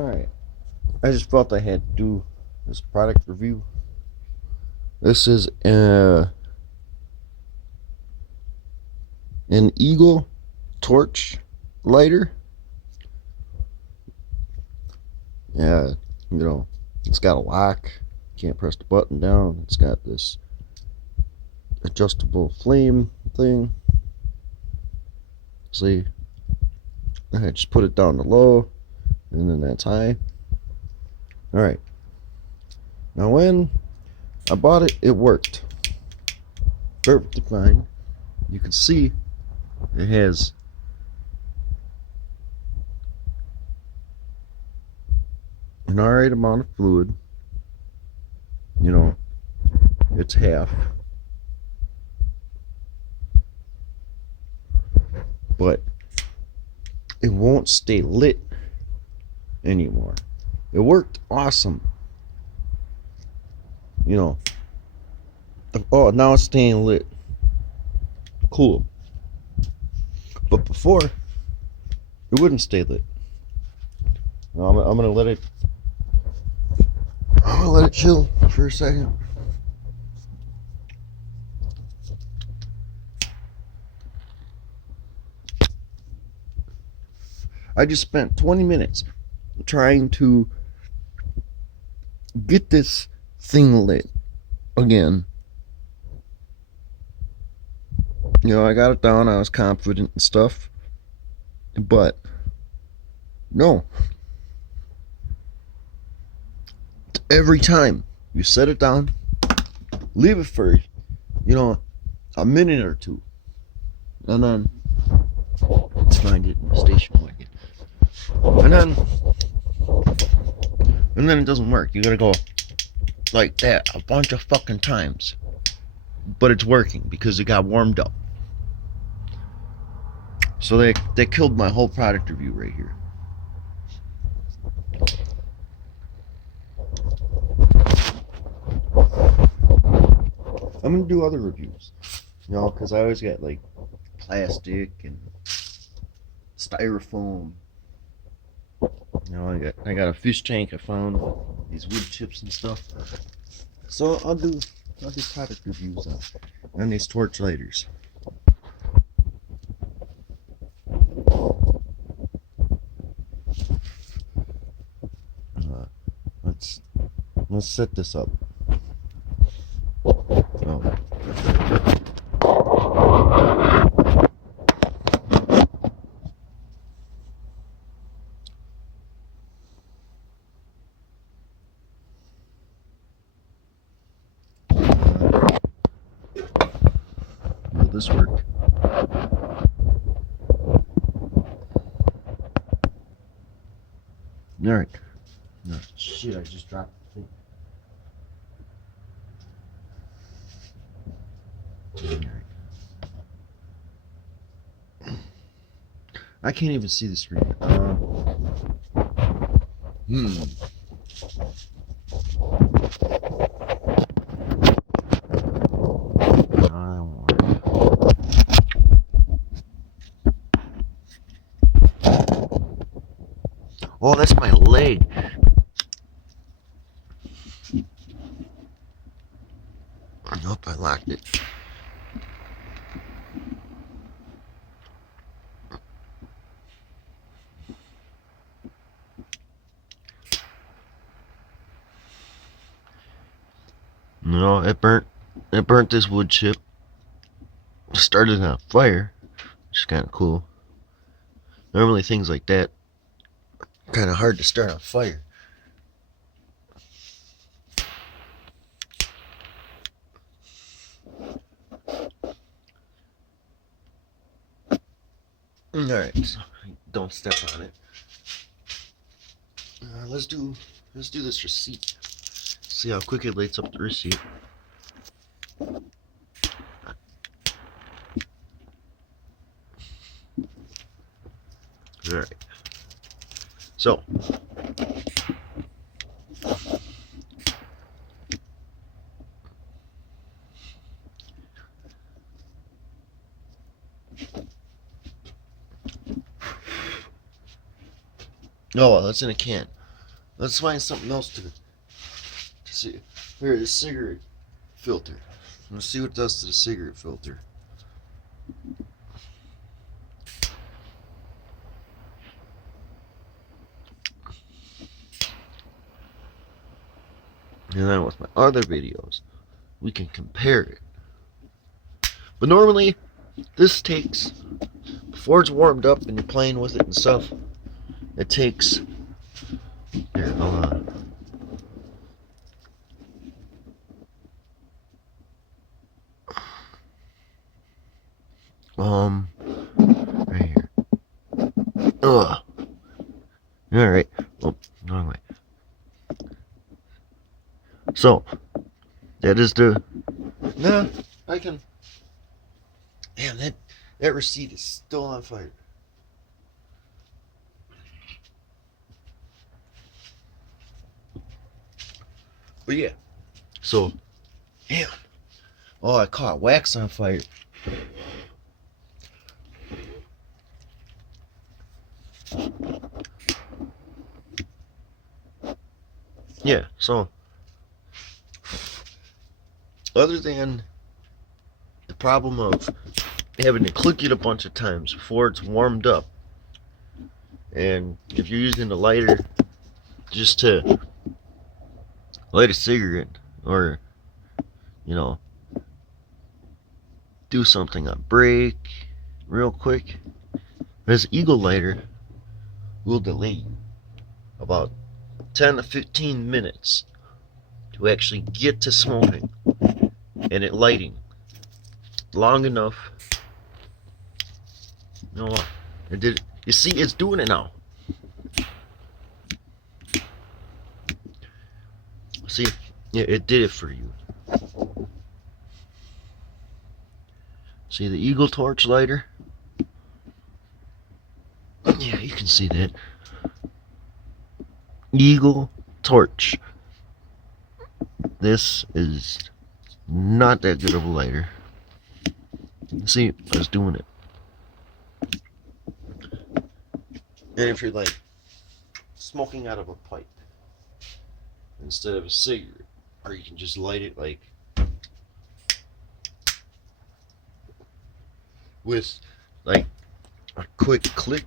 Alright, I just felt I had to do this product review. This is an Eagle torch lighter. Yeah, it's got a lock. Can't press the button down. It's got this adjustable flame thing. See, I just put it down to low, and then that's high. Alright, now when I bought it, it worked perfectly fine. You can see it has an alright amount of fluid. It's half, but it won't stay lit anymore. It worked awesome. Oh, now it's staying lit. Cool. But before, it wouldn't stay lit. Now I'm gonna let it chill for a second. I just spent 20 minutes trying to get this thing lit again. I got it down, I was confident and stuff, but no. Every time you set it down, leave it for a minute or two, and then let's find it in the station wagon, and then it doesn't work. You gotta go like that a bunch of fucking times, but it's working because it got warmed up. So they killed my whole product review right here. I'm gonna do other reviews, because I always get like plastic and styrofoam. I got a fish tank I found, these wood chips and stuff. So I'll do product reviews on these torch lighters. Let's set this up. Oh. Will this work? Alright. No, shit, I just dropped the thing. I can't even see the screen. Oh, that's my leg. Nope, I locked it. No, it burnt this wood chip. Started on fire, which is kind of cool. Normally things like that kind of hard to start on fire. Alright, so don't step on it. Let's do this receipt. See how quick it lights up the receipt. Alright. So oh well, that's in a can. Let's find something else to see. Here, the cigarette filter. Let's see what it does to the cigarette filter. And then with my other videos, we can compare it. But normally, this takes, before it's warmed up and you're playing with it and stuff, it takes, here, hold on. Right here. Ugh. Alright. Oh, wrong way. So, that is the, nah, I can, damn, that receipt is still on fire. But yeah, so, damn. Oh, I caught wax on fire. Yeah, so, other than the problem of having to click it a bunch of times before it's warmed up, and if you're using a lighter just to light a cigarette or, you know, do something on break real quick, this Eagle lighter will delay about 10 to 15 minutes to actually get to smoking and it lighting long enough. You know what? It did. You see, it's doing it now. See, yeah, it did it for you. See the Eagle torch lighter? Yeah, you can see that. Eagle torch. This is not that good of a lighter. See, I was doing it. And if you're like smoking out of a pipe instead of a cigarette, or you can just light it like with like a quick click,